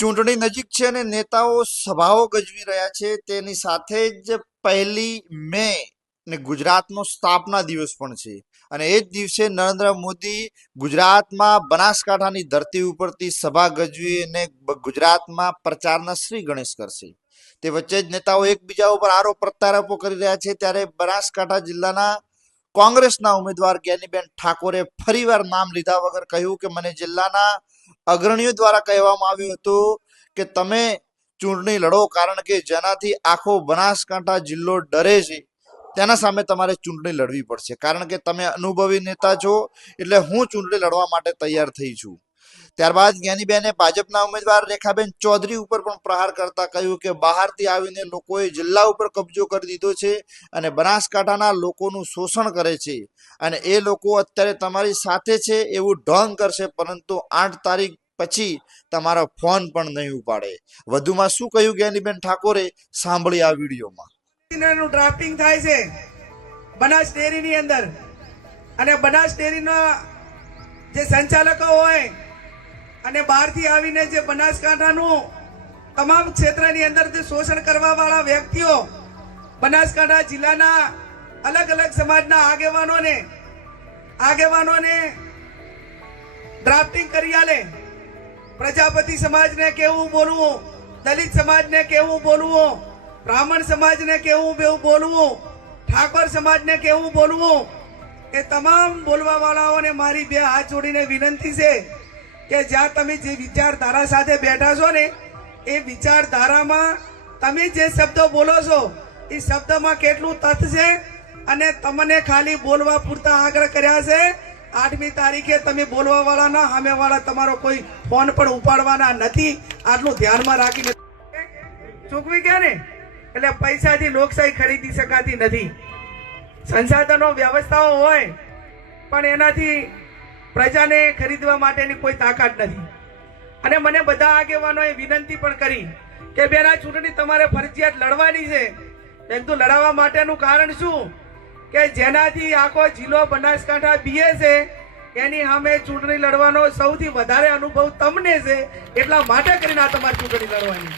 ચૂંટણી નજીક છે અને નેતાઓ સભાઓ ગજવી રહ્યા છે. તેની સાથે જ 1 મે ને ગુજરાતનો સ્થાપના દિવસ પણ છે અને એ જ દિવસે નરેન્દ્ર મોદી ગુજરાતમાં બનાસકાંઠાની ધરતી ઉપરથી સભા ગજવી અને ગુજરાતમાં પ્રચારના શ્રી ગણેશ કરશે. તે વચ્ચે જ નેતાઓ એકબીજા ઉપર આરોપ પ્રત્યારોપો કરી રહ્યા છે. ત્યારે બનાસકાંઠા જિલ્લાના કોંગ્રેસના ઉમેદવાર જ્ઞાનીબેન ઠાકોરે ફરીવાર નામ લીધા વગર કહ્યું કે મને જિલ્લાના અગ્રણીઓ દ્વારા કહેવામાં આવ્યું હતું કે તમે ચૂંટણી લડો, કારણ કે જેનાથી આખો બનાસકાંઠા જિલ્લો ડરે છે તેના સામે તમારે ચૂંટણી લડવી પડશે, કારણ કે તમે અનુભવી નેતા છો, એટલે હું ચૂંટણી લડવા માટે તૈયાર થઈ છું. ત્યારબાદ જ્ઞાનીબેને ભાજપના ઉમેદવાર રેખાબેન ચૌધરી ઉપર પણ પ્રહાર કરતા કહ્યું કે બહારથી આવીને લોકોએ જિલ્લા ઉપર કબજો કરી દીધો છે અને બનાસકાંઠાના લોકોનું શોષણ કરે છે અને એ લોકો અત્યારે તમારી સાથે છે એવું ઢોંગ કરશે, પરંતુ 8 તારીખ પછી તમારો ફોન પણ નહીં ઉપાડે. વધુમાં શું કહ્યું જ્ઞાનીબેન ઠાકોરે, સાંભળી આ વિડીયોમાં. ડ્રાફ્ટિંગ થાય છે બનાસ ડેરીની અંદર અને બનાસ ડેરીના જે સંચાલકો હોય અને બહારથી આવીને જે બનાસકાંઠાનું તમામ ક્ષેત્રની અંદર જે શોષણ કરવા વાળા વ્યક્તિઓ બનાસકાંઠા જિલ્લાના અલગ અલગ સમાજના આગેવાનોને ડ્રાફ્ટિંગ કરી આલે. પ્રજાપતિ સમાજને કેવું બોલવું, દલિત સમાજને કેવું બોલવું, બ્રાહ્મણ સમાજને કેવું બોલવું, ઠાકોર સમાજને કેવું બોલવું, એ તમામ બોલવા વાળાઓને મારી 2 હાથ જોડીને વિનંતી છે કે જ્યાં તમે જે વિચારધારા સાથે બેઠા છો ને એ વિચારધારામાં તમે જે શબ્દો બોલો છો એ શબ્દમાં કેટલું તથ્ય છે અને તમને ખાલી બોલવા પૂરતા આગળ કર્યા છે. 8મી તારીખે તમે બોલવા વાળાના સામે વાળા તમારો કોઈ ફોન પણ ઉપાડવાના નથી. આટલું ધ્યાનમાં રાખીને ચૂકવી ગયા ને, એટલે પૈસાથી લોકશાહી ખરીદી શકાતી નથી. સંસાધનો વ્યવસ્થાઓ હોય પણ એનાથી પ્રજાને ખરીદવા માટેની કોઈ તાકાત નથી. અને મને બધા આગેવાનોએ વિનંતી પણ કરી કે બેન આ ચૂંટણી તમારે ફરજિયાત લડવાની છે. પરંતુ લડાવવા માટેનું કારણ શું કે જેનાથી આખો જિલ્લો બનાસકાંઠા બીએ છે એની સામે ચૂંટણી લડવાનો સૌથી વધારે અનુભવ તમને છે, એટલા માટે કરીને આ તમારી ચૂંટણી લડવાની.